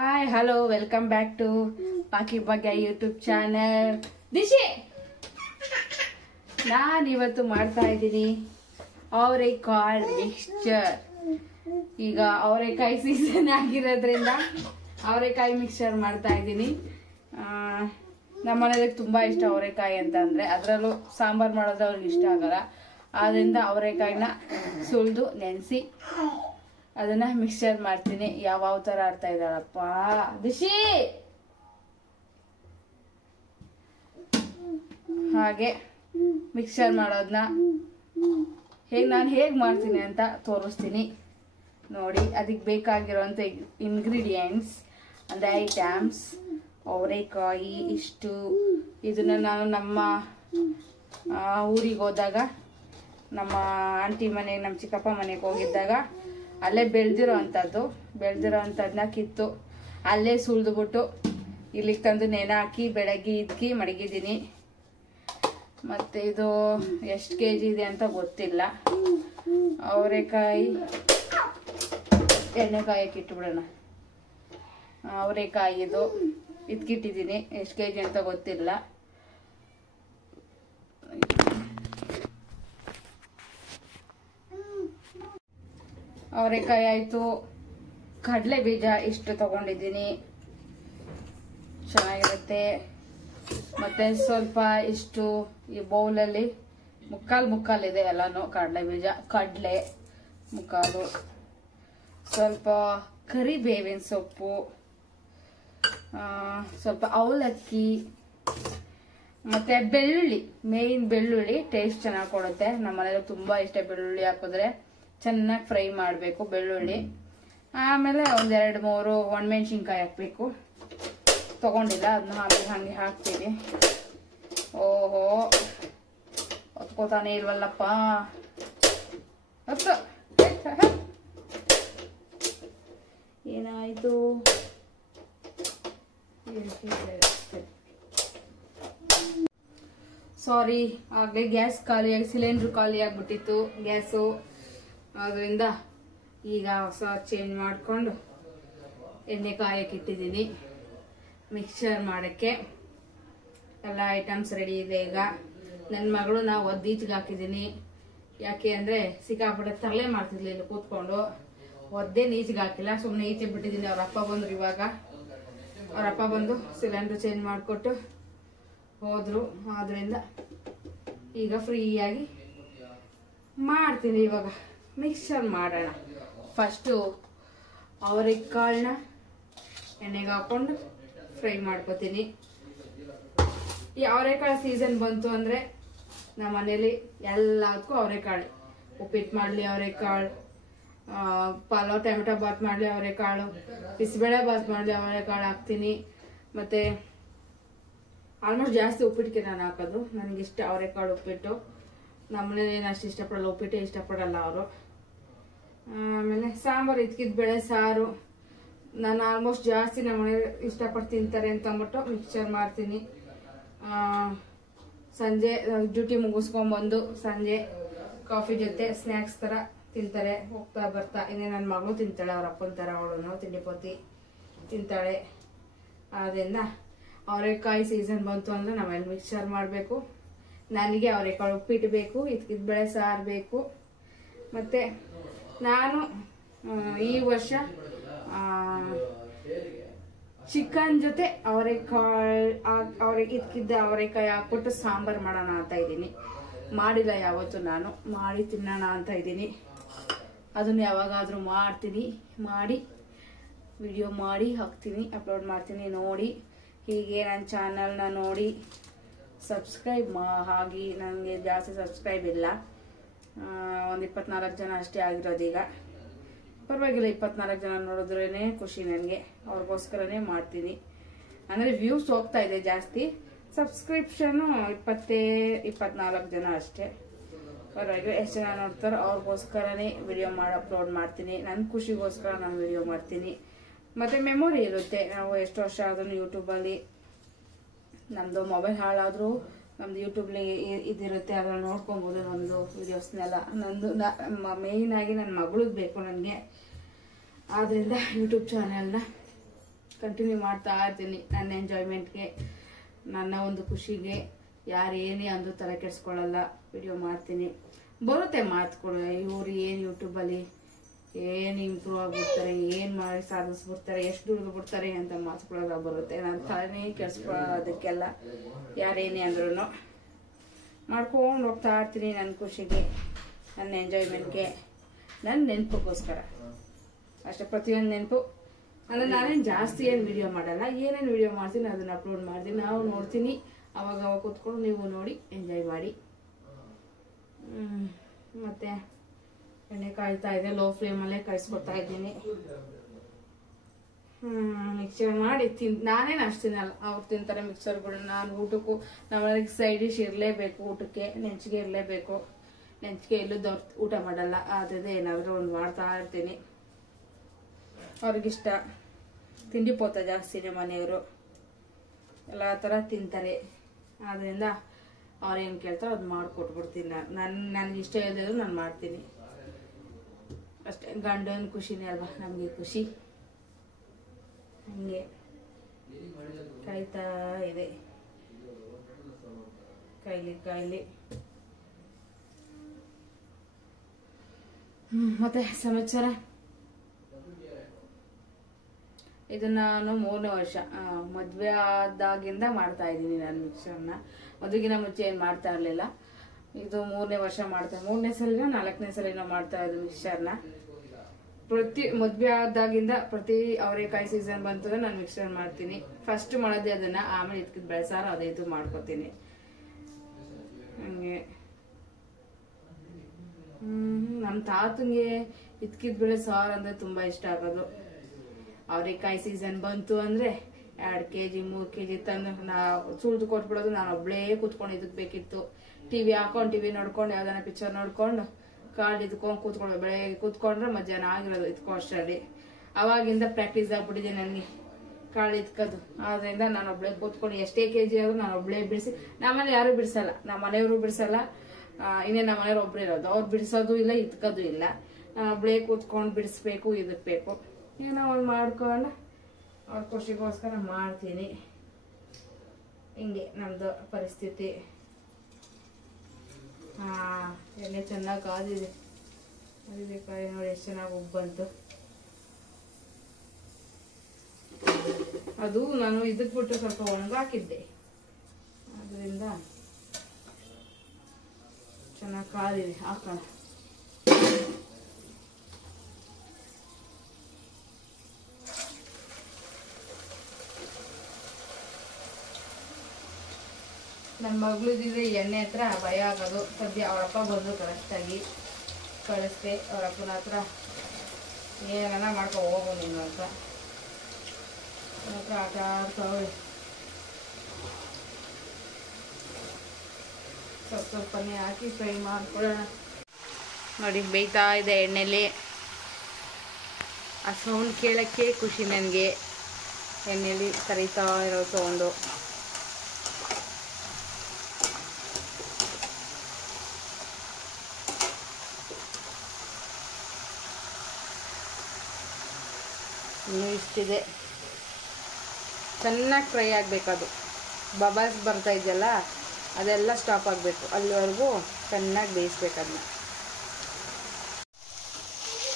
Hi hello welcome back to Paki Bhagya YouTube channel. ದಿಶಿ ನಾನಿವತ್ತು ಮಾಡ್ತಾ ಇದ್ದೀನಿ ಅವರೆಕಾಳು ಮಿಕ್ಸ್ಚರ್. ಈಗ ಅವರೆಕಾಯಿ ಸೀಸನ್ ಆಗಿರೋದ್ರಿಂದ ಅವರೆಕಾಯಿ ಮಿಕ್ಸ್ಚರ್ ಮಾಡ್ತಾ ಇದ್ದೀನಿ. ನಮ್ಮ ಮನೆಯಲ್ಲಿ ತುಂಬಾ ಇಷ್ಟ ಅವರೆಕಾಯಿ ಅಂತ ಅಂದ್ರೆ, ಅದರಲ್ಲೂ ಸಾಂಬಾರ್ ಮಾಡೋದ್ರೆ ಅವ್ರಿಗೆ ಇಷ್ಟ ಆಗಲ್ಲ. ಆದ್ರಿಂದ ಅವರೆಕಾಯಿನ ಸುಲಿದು ನೆನೆಸಿ ಅದನ್ನ ಮಿಕ್ಸ್ಚರ್ ಮಾಡ್ತೀನಿ. ಯಾವ ತರ ಆಡ್ತಾ ಇದ್ದಾಳಪ್ಪ ದಿಶಿ. ಹಾಗೆ ಮಿಕ್ಸ್ಚರ್ ಮಾಡೋದನ್ನ ನಾನು ಹೇಗೆ ಮಾಡ್ತೀನಿ ಅಂತ ತೋರಿಸ್ತೀನಿ ನೋಡಿ. ಅದಕ್ಕೆ ಬೇಕಾಗಿರೋಂಥ ಇಂಗ್ರೀಡಿಯೆಂಟ್ಸ್ ಅಂದರೆ ಐಟಮ್ಸ್ ಅವರೆಕಾಯಿ ಇಷ್ಟು. ಇದನ್ನ ನಾನು ನಮ್ಮ ಊರಿಗೆ ಹೋದಾಗ, ನಮ್ಮ ಆಂಟಿ ಮನೆಗೆ, ನಮ್ಮ ಚಿಕ್ಕಪ್ಪ ಮನೆಗೆ ಹೋಗಿದ್ದಾಗ ಅಲ್ಲೇ ಬೆಳೆದಿರೋ ಅಂಥದ್ದನ್ನ ಕಿತ್ತು ಅಲ್ಲೇ ಸುಲಿದ್ಬಿಟ್ಟು ಇಲ್ಲಿಗೆ ತಂದು ನೆನೆ ಹಾಕಿ ಬೆಳಗ್ಗೆ ಇದ್ಕಿ ಮಡಗಿದ್ದೀನಿ. ಮತ್ತು ಇದು ಎಷ್ಟು kg ಇದೆ ಅಂತ ಗೊತ್ತಿಲ್ಲ. ಅವರೆಕಾಯಿ ಎಣ್ಣೆ ಕಾಯಕ್ಕೆ ಇಟ್ಬಿಡೋಣ. ಅವರೆಕಾಯಿ ಇದು ಇದ್ಕಿಟ್ಟಿದ್ದೀನಿ, ಎಷ್ಟು kg ಅಂತ ಗೊತ್ತಿಲ್ಲ. ಅವರೆಕಾಯಿ ಆಯ್ತು. ಕಡಲೆ ಬೀಜ ಇಷ್ಟು ತಗೊಂಡಿದ್ದೀನಿ, ಚೆನ್ನಾಗಿರುತ್ತೆ. ಮತ್ತೆ ಸ್ವಲ್ಪ ಇಷ್ಟು ಈ ಬೌಲಲ್ಲಿ ಮುಕ್ಕಾಲಿದೆ ಎಲ್ಲಾನು. ಕಡಲೆ ಬೀಜ, ಕಡಲೆ ಮುಕ್ಕಾಲು, ಸ್ವಲ್ಪ ಕರಿಬೇವಿನ ಸೊಪ್ಪು, ಸ್ವಲ್ಪ ಅವಲಕ್ಕಿ, ಮತ್ತೆ ಬೆಳ್ಳುಳ್ಳಿ. ಮೇನ್ ಬೆಳ್ಳುಳ್ಳಿ ಟೇಸ್ಟ್ ಚೆನ್ನಾಗಿ ಕೊಡುತ್ತೆ. ನಮ್ಮ ಮನೇಲಿ ತುಂಬಾ ಇಷ್ಟ ಬೆಳ್ಳುಳ್ಳಿ ಹಾಕಿದ್ರೆ. ಚೆನ್ನಾಗಿ ಫ್ರೈ ಮಾಡಬೇಕು ಬೆಳ್ಳುಳ್ಳಿ. ಆಮೇಲೆ ಒಂದೆರಡು ಮೂರು ಒಣಮೆಣಸಿನ್ಕಾಯಿ ಹಾಕಬೇಕು. ತಗೊಂಡಿಲ್ಲ, ಅದನ್ನ ಆಮೇಲೆ ಹಂಗೆ ಹಾಕ್ತೀವಿ. ಓಹೋ ಹೊತ್ಕೋತಾನೆ ಇಲ್ವಲ್ಲಪ್ಪ. ಏನಾಯ್ತು? ಸಾರಿ, ಆಗಲೇ ಗ್ಯಾಸ್ ಖಾಲಿಯಾಗಿ, ಸಿಲಿಂಡ್ರ್ ಖಾಲಿ ಆಗ್ಬಿಟ್ಟಿತ್ತು ಗ್ಯಾಸು. ಅದರಿಂದ ಈಗ ಹೊಸ ಚೇಂಜ್ ಮಾಡಿಕೊಂಡು ಎಣ್ಣೆ ಕಾಯಕ್ಕೆ ಇಟ್ಟಿದ್ದೀನಿ ಮಿಕ್ಸ್ಚರ್ ಮಾಡೋಕ್ಕೆ. ಎಲ್ಲ ಐಟಮ್ಸ್ ರೆಡಿ ಇದೆ. ಈಗ ನನ್ನ ಮಗಳು ನಾವು ಒದ್ದೀಚಿಗೆ ಹಾಕಿದ್ದೀನಿ. ಯಾಕೆ ಅಂದರೆ ಸಿಕ್ಕಾಪಟ್ಟೆ ತರಲೆ ಮಾಡ್ತಿರ್ಲಿಲ್ಲ ಕೂತ್ಕೊಂಡು. ಒದ್ದೇ ನೀಚಿಗೆ ಹಾಕಿಲ್ಲ, ಸುಮ್ಮನೆ ಈಚೆ ಬಿಟ್ಟಿದ್ದೀನಿ. ಅವ್ರ ಅಪ್ಪ ಬಂದರು. ಇವಾಗ ಅವ್ರ ಅಪ್ಪ ಬಂದು ಸಿಲಿಂಡ್ರ್ ಚೇಂಜ್ ಮಾಡಿಕೊಟ್ಟು ಹೋದರು. ಆದ್ದರಿಂದ ಈಗ ಫ್ರೀಯಾಗಿ ಮಾಡ್ತೀನಿ. ಇವಾಗ ಮಿಕ್ಸ್ಚರ್ ಮಾಡೋಣ. ಫಸ್ಟು ಅವರೆಕಾಳನ್ನ ಎಣ್ಣೆಗೆ ಹಾಕೊಂಡು ಫ್ರೈ ಮಾಡ್ಕೊತೀನಿ. ಈ ಅವರೆಕಾಳು ಸೀಸನ್ ಬಂತು ಅಂದರೆ ನಮ್ಮ ಮನೇಲಿ ಎಲ್ಲದಕ್ಕೂ ಅವರೆಕಾಳು. ಉಪ್ಪಿಟ್ಟು ಮಾಡಲಿ ಅವರೆಕಾಳು, ಪಲಾವ್ ಟೊಮೆಟೊ ಬಾತ್ ಮಾಡಲಿ ಅವರೆಕಾಳು, ಬಿಸಿಬೇಳೆ ಬಾತ್ ಮಾಡಲಿ ಅವರೆಕಾಳು ಹಾಕ್ತೀನಿ. ಮತ್ತು ಆಲ್ಮೋಸ್ಟ್ ಜಾಸ್ತಿ ಉಪ್ಪಿಟ್ಟಿಗೆ ನಾನು ಹಾಕೋದು. ನನಗಿಷ್ಟ ಅವರೆಕಾಳು ಉಪ್ಪಿಟ್ಟು. ನಮ್ಮನೇಲಿ ಏನು ಅಷ್ಟು ಇಷ್ಟಪಡಲ್ಲ, ಉಪ್ಪಿಟ್ಟೆ ಇಷ್ಟಪಡಲ್ಲ ಅವರು. ಆಮೇಲೆ ಸಾಂಬಾರು, ಇದ್ಕಿದ ಬೇಳೆ ಸಾರು ನಾನು ಆಲ್ಮೋಸ್ಟ್ ಜಾಸ್ತಿ ನಮ್ಮ ಮನೇಲಿ ಇಷ್ಟಪಟ್ಟು ತಿಂತಾರೆ ಅಂತ ಅಂದ್ಬಿಟ್ಟು ಮಿಕ್ಸ್ಚರ್ ಮಾಡ್ತೀನಿ. ಸಂಜೆ ಡ್ಯೂಟಿ ಮುಗಿಸ್ಕೊಂಡ್ಬಂದು ಸಂಜೆ ಕಾಫಿ ಜೊತೆ ಸ್ನ್ಯಾಕ್ಸ್ ಥರ ತಿಂತಾರೆ ಹೋಗ್ತಾ ಬರ್ತಾ. ಇನ್ನೇ ನನ್ನ ಮಗಳು ತಿಂತಾಳೆ, ಅವ್ರ ಅಪ್ಪನ ಥರ ಅವಳು ತಿಂಡಿ ಪೊತ್ತಿ ತಿಂತಾಳೆ. ಆದ್ದರಿಂದ ಅವರೆಕಾಯಿ ಸೀಸನ್ ಬಂತು ಅಂದರೆ ನಾವೆಲ್ಲ ಮಿಕ್ಸ್ಚರ್ ಮಾಡಬೇಕು. ನನಗೆ ಅವರೆಕಾಳು ಉಪ್ಪಿಟ್ಟು ಬೇಕು, ಇದ್ಕಿದ ಬೇಳೆ ಸಾರು ಬೇಕು. ಮತ್ತು ನಾನು ಈ ವರ್ಷ ಚಿಕನ್ ಜೊತೆ ಇದ್ಕಿದ್ದ ಅವರೆಕಾಯಿ ಹಾಕ್ಬಿಟ್ಟು ಸಾಂಬಾರು ಮಾಡೋಣ ಅಂತ ಇದ್ದೀನಿ. ಮಾಡಿಲ್ಲ ಯಾವತ್ತು, ನಾನು ಮಾಡಿ ತಿನ್ನೋಣ ಅಂತ ಇದ್ದೀನಿ. ಅದನ್ನು ಯಾವಾಗಾದರೂ ಮಾಡ್ತೀನಿ. ಮಾಡಿ ವಿಡಿಯೋ ಮಾಡಿ ಹಾಕ್ತೀನಿ, ಅಪ್ಲೋಡ್ ಮಾಡ್ತೀನಿ. ನೋಡಿ, ಹೀಗೆ ನನ್ನ ಚಾನಲ್ನ ನೋಡಿ ಸಬ್ಸ್ಕ್ರೈಬ್ ಆಗಿ. ನನಗೆ ಜಾಸ್ತಿ ಸಬ್ಸ್ಕ್ರೈಬ್ ಇಲ್ಲ, ಒಂದು 24 ಜನ ಅಷ್ಟೇ ಆಗಿರೋದೀಗ. ಪರವಾಗಿಲ್ಲ, 24 ಜನ ನೋಡಿದ್ರೇ ಖುಷಿ ನನಗೆ. ಅವ್ರಿಗೋಸ್ಕರನೇ ಮಾಡ್ತೀನಿ. ಅಂದರೆ ವ್ಯೂಸ್ ಹೋಗ್ತಾ ಇದೆ ಜಾಸ್ತಿ, ಸಬ್ಸ್ಕ್ರಿಪ್ಷನ್ನು 24 ಜನ ಅಷ್ಟೇ. ಪರವಾಗಿಲ್ಲ, ಎಷ್ಟು ಜನ ನೋಡ್ತಾರೋ ಅವ್ರಿಗೋಸ್ಕರನೇ ವಿಡಿಯೋ ಮಾಡಿ ಅಪ್ಲೋಡ್ ಮಾಡ್ತೀನಿ. ನನ್ನ ಖುಷಿಗೋಸ್ಕರ ನಾನು ವಿಡಿಯೋ ಮಾಡ್ತೀನಿ. ಮತ್ತು ಮೆಮೊರಿ ಇರುತ್ತೆ. ನಾವು ಎಷ್ಟು ವರ್ಷ ಆದ್ರೂ ಯೂಟ್ಯೂಬಲ್ಲಿ ನಮ್ಮದು ಮೊಬೈಲ್ ಹಾಳಾದರೂ ನಮ್ದು ಯೂಟ್ಯೂಬ್ಲಿ ಇದಿರುತ್ತೆ, ಅದ್ರಲ್ಲಿ ನೋಡ್ಕೊಬೋದು ನಮ್ಮದು ವಿಡಿಯೋಸ್ನೆಲ್ಲ. ನಂದು ಮೇಯ್ನಾಗಿ ನನ್ನ ಮಗಳದ್ದು ಬೇಕು ನನಗೆ. ಆದ್ದರಿಂದ ಯೂಟ್ಯೂಬ್ ಚಾನೆಲ್ನ ಕಂಟಿನ್ಯೂ ಮಾಡ್ತಾ ಇರ್ತೀನಿ. ನನ್ನ ಎಂಜಾಯ್ಮೆಂಟ್ಗೆ, ನನ್ನ ಒಂದು ಖುಷಿಗೆ ಯಾರು ಏನೇ ಅಂದು ತಲೆ ಕೆಡಿಸ್ಕೊಳ್ಳಲ್ಲ. ವಿಡಿಯೋ ಮಾಡ್ತೀನಿ, ಬರುತ್ತೆ ಮಾತುಗಳು. ಇವ್ರು ಏನು ಯೂಟ್ಯೂಬಲ್ಲಿ ಏನು ಇಂಪ್ರೂವ್ ಆಗಿಬಿಡ್ತಾರೆ, ಏನು ಮಾಡಿ ಸಾಧಿಸ್ಬಿಡ್ತಾರೆ, ಎಷ್ಟು ದುಡ್ದು ಬಿಡ್ತಾರೆ ಅಂತ ಮಾತುಗಳೆಲ್ಲ ಬರುತ್ತೆ. ನಾನು ತಲೆನೇ ಕೆಡಿಸ್ಕೊಳ್ಳೋದಕ್ಕೆಲ್ಲ ಯಾರೇನೇ ಅಂದ್ರೂ ಮಾಡ್ಕೊಂಡು ಹೋಗ್ತಾ ಇರ್ತೀನಿ. ನನ್ನ ಖುಷಿಗೆ, ನನ್ನ ಎಂಜಾಯ್ಮೆಂಟ್ಗೆ, ನನ್ನ ನೆನಪಕ್ಕೋಸ್ಕರ ಅಷ್ಟೇ. ಪ್ರತಿಯೊಂದು ನೆನಪು ಅಂದರೆ ನಾನೇನು ಜಾಸ್ತಿ ಏನು ವಿಡಿಯೋ ಮಾಡಲ್ಲ. ಏನೇನು ವಿಡಿಯೋ ಮಾಡ್ತೀನಿ ಅದನ್ನು ಅಪ್ಲೋಡ್ ಮಾಡ್ತೀನಿ. ನಾವು ನೋಡ್ತೀನಿ, ಅವಾಗ ಕೂತ್ಕೊಂಡು ನೀವು ನೋಡಿ ಎಂಜಾಯ್ ಮಾಡಿ. ಮತ್ತು ಎಣ್ಣೆ ಕಾಯ್ತಾ ಇದೆ, ಲೋ ಫ್ಲೇಮಲ್ಲೇ ಕಾಯಿಸ್ಕೊಡ್ತಾ ಇದ್ದೀನಿ. ಮಿಕ್ಸರ್ ಮಾಡಿ ನಾನೇನು ಅಷ್ಟು ತಿನ್ನಲ್ಲ, ಅವ್ರು ತಿಂತಾರೆ ಮಿಕ್ಸರ್ಗಳು. ನಾನು ಊಟಕ್ಕೂ ನಮ್ಮನೆಗೆ ಸೈಡ್ ಡಿಶ್ ಇರಲೇಬೇಕು, ಊಟಕ್ಕೆ ನೆಂಚಿಗೆ ಇರಲೇಬೇಕು. ನೆಂಚಿಗೆ ಇಲ್ಲದವ್ರು ಊಟ ಮಾಡಲ್ಲ, ಅದೇ ಏನಾದರೂ ಒಂದು ಮಾಡ್ತಾ ಇರ್ತೀನಿ. ಅವ್ರಿಗಿಷ್ಟ ತಿಂಡಿ ಪೋತ ಜಾಸ್ತಿ. ನಮ್ಮ ಮನೆಯವರು ಎಲ್ಲ ಥರ ತಿಂತಾರೆ, ಆದ್ದರಿಂದ ಅವ್ರೇನು ಕೇಳ್ತಾರೋ ಅದು ಮಾಡಿಕೊಟ್ಬಿಡ್ತೀನಿ. ನನಗೆ ಇಷ್ಟ ಇಲ್ಲದಿದ್ರು ನಾನು ಮಾಡ್ತೀನಿ ಅಷ್ಟೇ. ಗಂಡನ ಖುಷಿನೇ ಅಲ್ವಾ ನಮಗೆ ಖುಷಿ. ಹಂಗೆ ಕಾಯ್ತಾ ಇದೆ, ಕಾಯ್ಲಿ. ಮತ್ತೆ ಸಮಾಚಾರ. ಇದು ನಾನು 3ನೇ ವರ್ಷ, ಮದುವೆ ಆದಾಗಿಂದ ಮಾಡ್ತಾ ಇದ್ದೀನಿ ನಾನು ಮಿಕ್ಸರ್ನ. ಮದುವೆಗಿನ ಮುಂಚೆ ಏನು ಮಾಡ್ತಾ ಇರಲಿಲ್ಲ. ಇದು 3ನೇ ವರ್ಷ ಮಾಡ್ತಾ, 3ನೇ ಸಲಿನ 4ನೇ ಸಲಿನ ಮಾಡ್ತಾ ಇದ್ದು ಮಿಕ್ಸರ್ನ. ಪ್ರತಿ ಮದುವೆ ಆದಾಗಿಂದ ಪ್ರತಿ ಅವರೆಕಾಯಿ ಸೀಸನ್ ಬಂತಂದ್ರೆ ನಾನು ಮಿಕ್ಸರ್ ಮಾಡ್ತೀನಿ. ಫಸ್ಟ್ ಮಾಡೋದೇ ಅದನ್ನ, ಆಮೇಲೆ ಇದಕ್ಕಿದ್ ಬೆಳೆಸಾರು ಅದೇ ಇದು ಮಾಡ್ಕೊತೀನಿ. ಹಂಗೆ ನಮ್ಮ ತಾತಂಗೆ ಇದಕ್ಕಿದ್ ಬೆಳೆ ಸಾರು ಅಂದ್ರೆ ತುಂಬಾ ಇಷ್ಟ ಆಗೋದು. ಅವರೆಕಾಯಿ ಸೀಸನ್ ಬಂತು ಅಂದ್ರೆ 2 kg 3 kg ತಂದು ಸುಳ್ದು ಕೊಟ್ಬಿಡೋದು. ನಾನು ಒಬ್ಳೇ ಕೂತ್ಕೊಂಡು ಇದಕ್ ಬೇಕಿತ್ತು. ಟಿವಿ ಹಾಕೊಂಡು ಟಿವಿ ನೋಡ್ಕೊಂಡು ಯಾವ್ದಾನ ಪಿಕ್ಚರ್ ನೋಡ್ಕೊಂಡು ಕಾಳು ಇದ್ಕೊಂಡು ಕೂತ್ಕೊಂಡು ಬೆಳಗ್ಗೆ ಕೂತ್ಕೊಂಡ್ರೆ ಮಧ್ಯಾಹ್ನ ಆಗಿರೋದು ಇದ್ಕೋ ಅಷ್ಟರಲ್ಲಿ. ಅವಾಗಿಂದ ಪ್ರಾಕ್ಟೀಸ್ ಆಗ್ಬಿಟ್ಟಿದೆ ನನಗೆ ಕಾಳು ಇದ್ಕೋದು. ಆದ್ರಿಂದ ನಾನು ಒಬ್ಳೆ ಕೂತ್ಕೊಂಡು ಎಷ್ಟೇ kg ಆದ್ರೂ ನಾನು ಒಬ್ಳೇ ಬಿಡಿಸಿ. ನಮ್ಮನೆ ಯಾರು ಬಿಡಿಸಲ್ಲ, ನಮ್ಮ ಮನೆಯವರು ಬಿಡಿಸಲ್ಲ. ಇನ್ನೇ ನಮ್ಮ ಮನೆಯವ್ರು ಒಬ್ರು ಇರೋದು, ಅವ್ರು ಬಿಡಿಸೋದು ಇಲ್ಲ, ಇದ್ಕೋದು ಇಲ್ಲ. ನಾನು ಒಬ್ಳೇ ಕೂತ್ಕೊಂಡು ಬಿಡಿಸ್ಬೇಕು, ಇದಕ್ಬೇಕು, ಏನೋ ಒಂದು ಮಾಡ್ಕೊಂಡು ಅವ್ರ ಖುಷಿಗೋಸ್ಕರ ಮಾಡ್ತೀನಿ. ಹಿಂಗೆ ನಮ್ದು ಪರಿಸ್ಥಿತಿ. ಎಣ್ಣೆ ಚೆನ್ನಾಗಿ ಕಾದಿದೆ, ಅರಿಬೇಕಾಯಿ ನೋಡಿ ಎಷ್ಟು ಚೆನ್ನಾಗಿ ಉಬ್ಬು ಬಂತು. ಅದು ನಾನು ಇದಕ್ಕೆ ಬಿಟ್ಟು ಸ್ವಲ್ಪ ಒಣಗಾಕಿದ್ದೆ, ಅದರಿಂದ ಚೆನ್ನಾಗಿ ಕಾದಿದೆ. ಹಾಕೋಣ. ನನ್ನ ಮಗಳಿದ್ರೆ ಎಣ್ಣೆ ಹತ್ರ ಭಯ ಆಗೋದು. ಸದ್ಯ ಅವರಪ್ಪ ಬಂದು ಕರೆಕ್ಟಾಗಿ ಕಳಿಸ್ದೆ. ಅವರಪ್ಪನ ಹತ್ರ ಏನಾನ ಮಾಡ್ಕೊ ಹೋಗು ನೀನು ಅಂತ ಹತ್ರ ಆಟ ಆಡ್ತಾವೆ. ಸ್ವಲ್ಪನೇ ಹಾಕಿ ಫ್ರೈ ಮಾಡ್ಕೊಳ್ಳೋಣ. ನೋಡಿ ಬೇಯ್ತಾ ಇದೆ ಎಣ್ಣೆಲಿ. ಆ ಸೌಂಡ್ ಕೇಳೋಕ್ಕೆ ಖುಷಿ ನನಗೆ, ಎಣ್ಣೆಲಿ ಕರಿತಾ ಇರೋ ಸೌಂಡು. ಇನ್ನೂ ಇಷ್ಟಿದೆ, ಚೆನ್ನಾಗಿ ಫ್ರೈ ಆಗಬೇಕದು. ಬಬಲ್ಸ್ ಬರ್ತಾ ಇದೆಯಲ್ಲ ಅದೆಲ್ಲ ಸ್ಟಾಪ್ ಆಗಬೇಕು, ಅಲ್ಲಿವರೆಗೂ ಚೆನ್ನಾಗಿ ಬೇಯಿಸ್ಬೇಕು ಅದನ್ನ.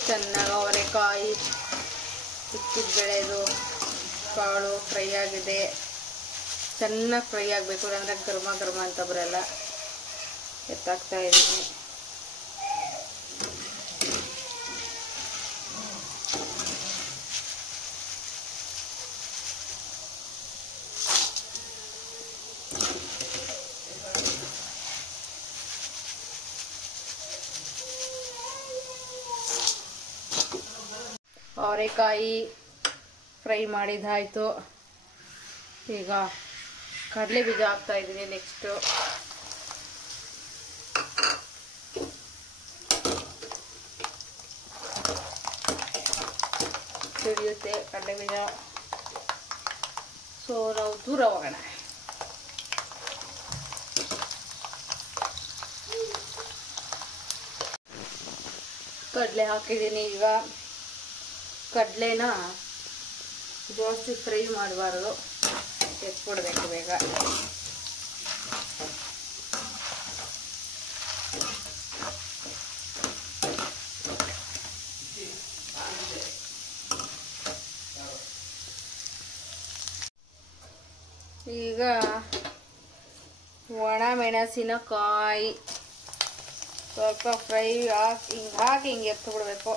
ಚೆನ್ನಾಗಿ ಅವರೆಕಾಯಿ ಸಿಕ್ಕಿದ ಬೆಳೆದು ಕಾಳು ಫ್ರೈ ಆಗಿದೆ. ಚೆನ್ನಾಗಿ ಫ್ರೈ ಆಗಬೇಕು, ಅಂದರೆ ಗರ್ಮ ಅಂತ ಬರಲ್ಲ. ಎತ್ತಾಕ್ತಾ ಇದ್ದೀನಿ. ಅವರೆಕಾಯಿ ಫ್ರೈ ಮಾಡಿದ್ದಾಯಿತು. ಈಗ ಕಡಲೆ ಬೀಜ ಹಾಕ್ತಾ ಇದ್ದೀನಿ. ನೆಕ್ಸ್ಟು ಸಿಡಿಯುತ್ತೆ ಕಡಲೆ ಬೀಜ. ಸೊ ನಾವು ದೂರ ಹೋಗೋಣ. ಕಡಲೆ ಹಾಕಿದ್ದೀನಿ. ಈಗ ಕಡಲೆನ ಜಾಸ್ತಿ ಫ್ರೈ ಮಾಡಬಾರ್ದು, ಎತ್ಕೊಡ್ಬೇಕು ಬೇಗ. ಈಗ ಒಣ ಮೆಣಸಿನಕಾಯಿ ಸ್ವಲ್ಪ ಫ್ರೈ ಹಾಕಿ ಹಿಂಗೆ ಎತ್ತು ಬಿಡಬೇಕು.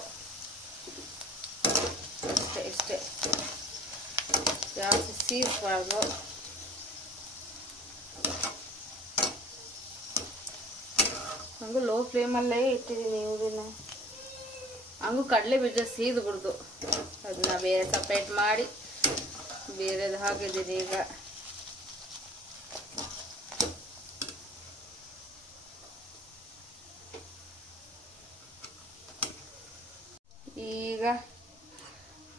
ಇಷ್ಟೇ, ಜಾಸ್ತಿ ಸೀಸ್ಬಾರ್ದು. ಹಂಗೂ ಲೋ ಫ್ಲೇಮಲ್ಲೇ ಇಟ್ಟಿದ್ದೀನಿ ಇದನ್ನ. ಹಂಗೂ ಕಡಲೆ ಬೀಜ ಸೀದ್ಬಿಡ್ದು, ಅದನ್ನ ಬೇರೆ ಸಪ್ರೇಟ್ ಮಾಡಿ ಬೇರೆದು ಹಾಕಿದ್ದೀನಿ. ಈಗ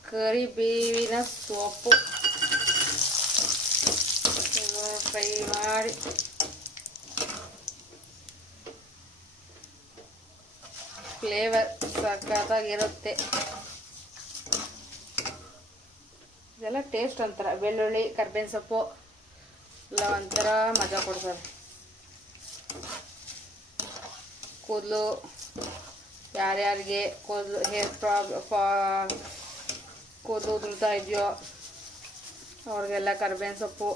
ಕರಿಬೇವಿನ ಸೊಪ್ಪು ಫ್ರೈ ಮಾಡಿ ಫ್ಲೇವರ್ ಸಖತ್ತಾಗಿರುತ್ತೆ. ಇದೆಲ್ಲ ಟೇಸ್ಟ್ ಒಂಥರ. ಬೆಳ್ಳುಳ್ಳಿ, ಕರಿಬೇವಿನ ಸೊಪ್ಪು ಎಲ್ಲ ಒಂಥರ ಮಜಾ ಕೊಡ್ತಾರೆ. ಕೂದಲು ಯಾರ್ಯಾರಿಗೆ ಹೇರ್ ಕೂದಲು ಉದುರ್ತಾ ಇದೆಯೋ ಅವ್ರಿಗೆಲ್ಲ ಕರಿಬೇವಿನ ಸೊಪ್ಪು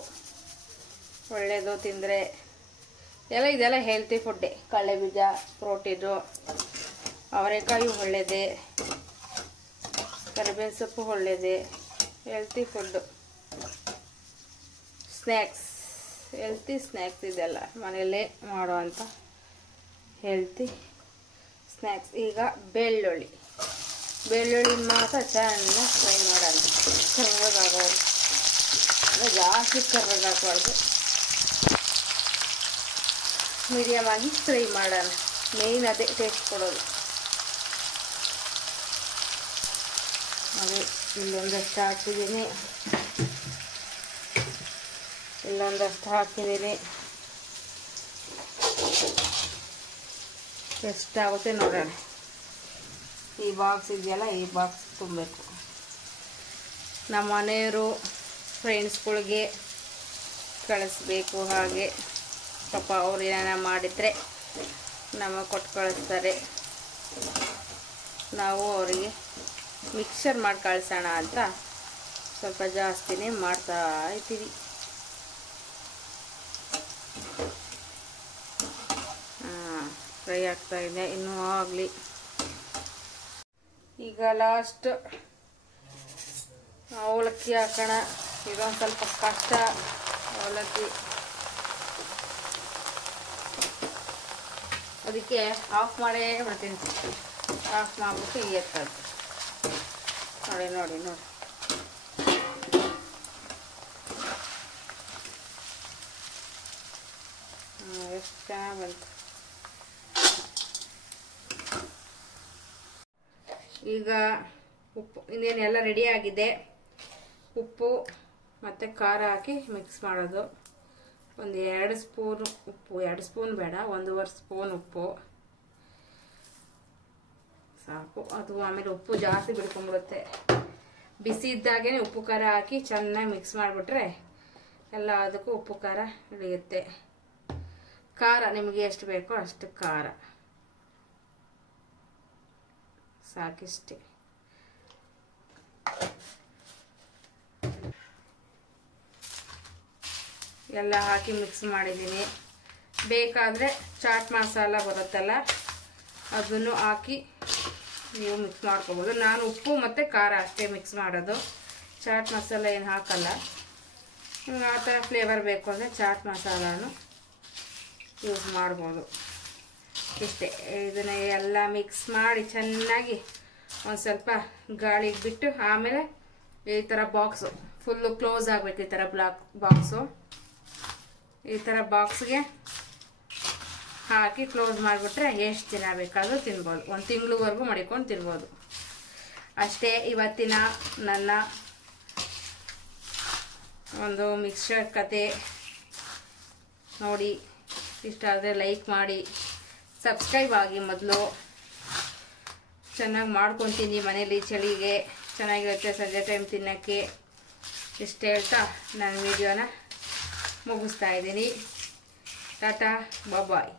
ಒಳ್ಳೆಯದು ತಿಂದರೆ. ಇದೆಲ್ಲ ಹೆಲ್ತಿ ಫುಡ್ಡೇ. ಕಡಲೆ ಬೀಜ ಪ್ರೋಟೀನು, ಅವರೆಕಾಯಿ ಒಳ್ಳೆಯದೇ, ಕರಿಬೇವಿನ ಸೊಪ್ಪು ಒಳ್ಳೆಯದೇ, ಹೆಲ್ತಿ ಫುಡ್ಡು. ಹೆಲ್ತಿ ಸ್ನ್ಯಾಕ್ಸ್ ಇದೆಲ್ಲ ಮನೆಯಲ್ಲೇ ಮಾಡುವಂಥ ಹೆಲ್ತಿ ಸ್ನ್ಯಾಕ್ಸ್. ಈಗ ಬೆಳ್ಳುಳ್ಳಿ ಮಾತ್ರ ಚೆನ್ನಾಗಿ ಫ್ರೈ ಮಾಡೋಣ. ಕರ್ರಗಾಗೋದು, ಜಾಸ್ತಿ ಕರ್ರಗಾಗಬಾರ್ದು, ಮೀಡಿಯಮ್ ಆಗಿ ಫ್ರೈ ಮಾಡೋಣ. ಮೇಯ್ನ್ ಅದೇ ಟೇಸ್ಟ್ ಕೊಡೋದು. ಅದೇ ಇಲ್ಲೊಂದಷ್ಟು ಹಾಕಿದ್ದೀನಿ, ಇಲ್ಲೊಂದಷ್ಟು ಹಾಕಿದ್ದೀನಿ. ಎಷ್ಟಾಗುತ್ತೆ ನೋಡೋಣ. ಈ ಬಾಕ್ಸ್ ಇದೆಯಲ್ಲ, ಈ ಬಾಕ್ಸ್ ತುಂಬಬೇಕು. ನಮ್ಮ ಮನೆಯವರು ಫ್ರೆಂಡ್ಸ್ಗಳಿಗೆ ಕಳಿಸ್ಬೇಕು. ಹಾಗೆ ಪಾಪ ಅವ್ರು ಏನಾರ ಮಾಡಿದರೆ ನಮಗೆ ಕೊಟ್ಟು ಕಳಿಸ್ತಾರೆ. ನಾವು ಅವರಿಗೆ ಮಿಕ್ಸರ್ ಮಾಡಿ ಕಳಿಸೋಣ ಅಂತ ಸ್ವಲ್ಪ ಜಾಸ್ತಿನೇ ಮಾಡ್ತಾ ಇದ್ದೀವಿ. ಫ್ರೈ ಆಗ್ತಾ ಇದೆ, ಇನ್ನೂ ಆಗಲಿ. ಈಗ ಲಾಸ್ಟ್ ಅವಲಕ್ಕಿ ಹಾಕೋಣ. ಇದೊಂದು ಸ್ವಲ್ಪ ಕಷ್ಟ ಅವಲಕ್ಕಿ, ಅದಕ್ಕೆ ಆಫ್ ಮಾಡೇ ಬಿಡ್ತೀನಿ. ಆಫ್ ಮಾಡಿಬಿಟ್ಟು ಈಗ ಎತ್ತದು. ನೋಡಿ ಎಷ್ಟು ಚೆನ್ನಾಗಿ ಬಂತು. ಈಗ ಉಪ್ಪು ಇನ್ನೇನೆಲ್ಲ ರೆಡಿ ಆಗಿದೆ. ಉಪ್ಪು ಮತ್ತು ಖಾರ ಹಾಕಿ ಮಿಕ್ಸ್ ಮಾಡೋದು. ಒಂದು 2 ಸ್ಪೂನ್ ಉಪ್ಪು, 2 ಸ್ಪೂನ್ ಬೇಡ, 1.5 ಸ್ಪೂನ್ ಉಪ್ಪು ಸಾಕು. ಅದು ಆಮೇಲೆ ಉಪ್ಪು ಜಾಸ್ತಿ ಬಿಡ್ಕೊಂಡ್ಬಿಡುತ್ತೆ. ಬಿಸಿ ಇದ್ದಾಗೇ ಉಪ್ಪು ಖಾರ ಹಾಕಿ ಚೆನ್ನಾಗಿ ಮಿಕ್ಸ್ ಮಾಡಿಬಿಟ್ರೆ ಎಲ್ಲ ಅದಕ್ಕೂ ಉಪ್ಪು ಖಾರ ಹಿಡಿಯುತ್ತೆ. ಖಾರ ನಿಮಗೆ ಎಷ್ಟು ಬೇಕೋ ಅಷ್ಟು ಖಾರ ಸಾಕಿಷ್ಟೆ. ಎಲ್ಲ ಹಾಕಿ ಮಿಕ್ಸ್ ಮಾಡಿದ್ದೀನಿ. ಬೇಕಾದರೆ ಚಾಟ್ ಮಸಾಲ ಬರುತ್ತಲ್ಲ, ಅದನ್ನು ಹಾಕಿ ನೀವು ಮಿಕ್ಸ್ ಮಾಡ್ಕೋಬೋದು. ನಾನು ಉಪ್ಪು ಮತ್ತು ಖಾರ ಅಷ್ಟೇ ಮಿಕ್ಸ್ ಮಾಡೋದು, ಚಾಟ್ ಮಸಾಲ ಏನು ಹಾಕಲ್ಲ. ಆ ಥರ ಫ್ಲೇವರ್ ಬೇಕು ಅಂದರೆ ಚಾಟ್ ಮಸಾಲನು ಯೂಸ್ ಮಾಡ್ಬೋದು. ಇಷ್ಟೇ. ಇದನ್ನು ಎಲ್ಲ ಮಿಕ್ಸ್ ಮಾಡಿ ಚೆನ್ನಾಗಿ ಒಂದು ಸ್ವಲ್ಪ ಗಾಳಿಗೆ ಬಿಟ್ಟು ಆಮೇಲೆ ಈ ಥರ ಬಾಕ್ಸು ಫುಲ್ಲು ಕ್ಲೋಸ್ ಆಗಬೇಕು. ಈ ಥರ ಬಾಕ್ಸು ಈ ಥರ ಬಾಕ್ಸ್ಗೆ ಹಾಕಿ ಕ್ಲೋಸ್ ಮಾಡಿಬಿಟ್ರೆ ಎಷ್ಟು ದಿನ ಬೇಕಾದರೂ ತಿನ್ಬೋದು. 1 ತಿಂಗಳವರೆಗೂ ಮಡಿಕೊಂಡು ತಿನ್ಬೋದು. ಅಷ್ಟೇ ಇವತ್ತಿನ ನನ್ನ ಒಂದು ಮಿಕ್ಸ್ಚರ್ ಕತೆ. ನೋಡಿ, ಇಷ್ಟ ಆದರೆ ಲೈಕ್ ಮಾಡಿ, ಸಬ್ಸ್ಕ್ರೈಬ್ ಆಗಿ. ಮೊದಲು ಚೆನ್ನಾಗಿ ಮಾಡ್ಕೊತೀನಿ ಮನೇಲಿ, ಚಳಿಗೆ ಚೆನ್ನಾಗಿರುತ್ತೆ ಸಂಜೆ ಟೈಮ್ ತಿನ್ನೋಕ್ಕೆ. ಇಷ್ಟು ಹೇಳ್ತಾ ನಾನು ವಿಡಿಯೋನ ಮುಗಿಸ್ತಾ ಇದ್ದೀನಿ. ಟಾಟಾ ಬಾಯ್.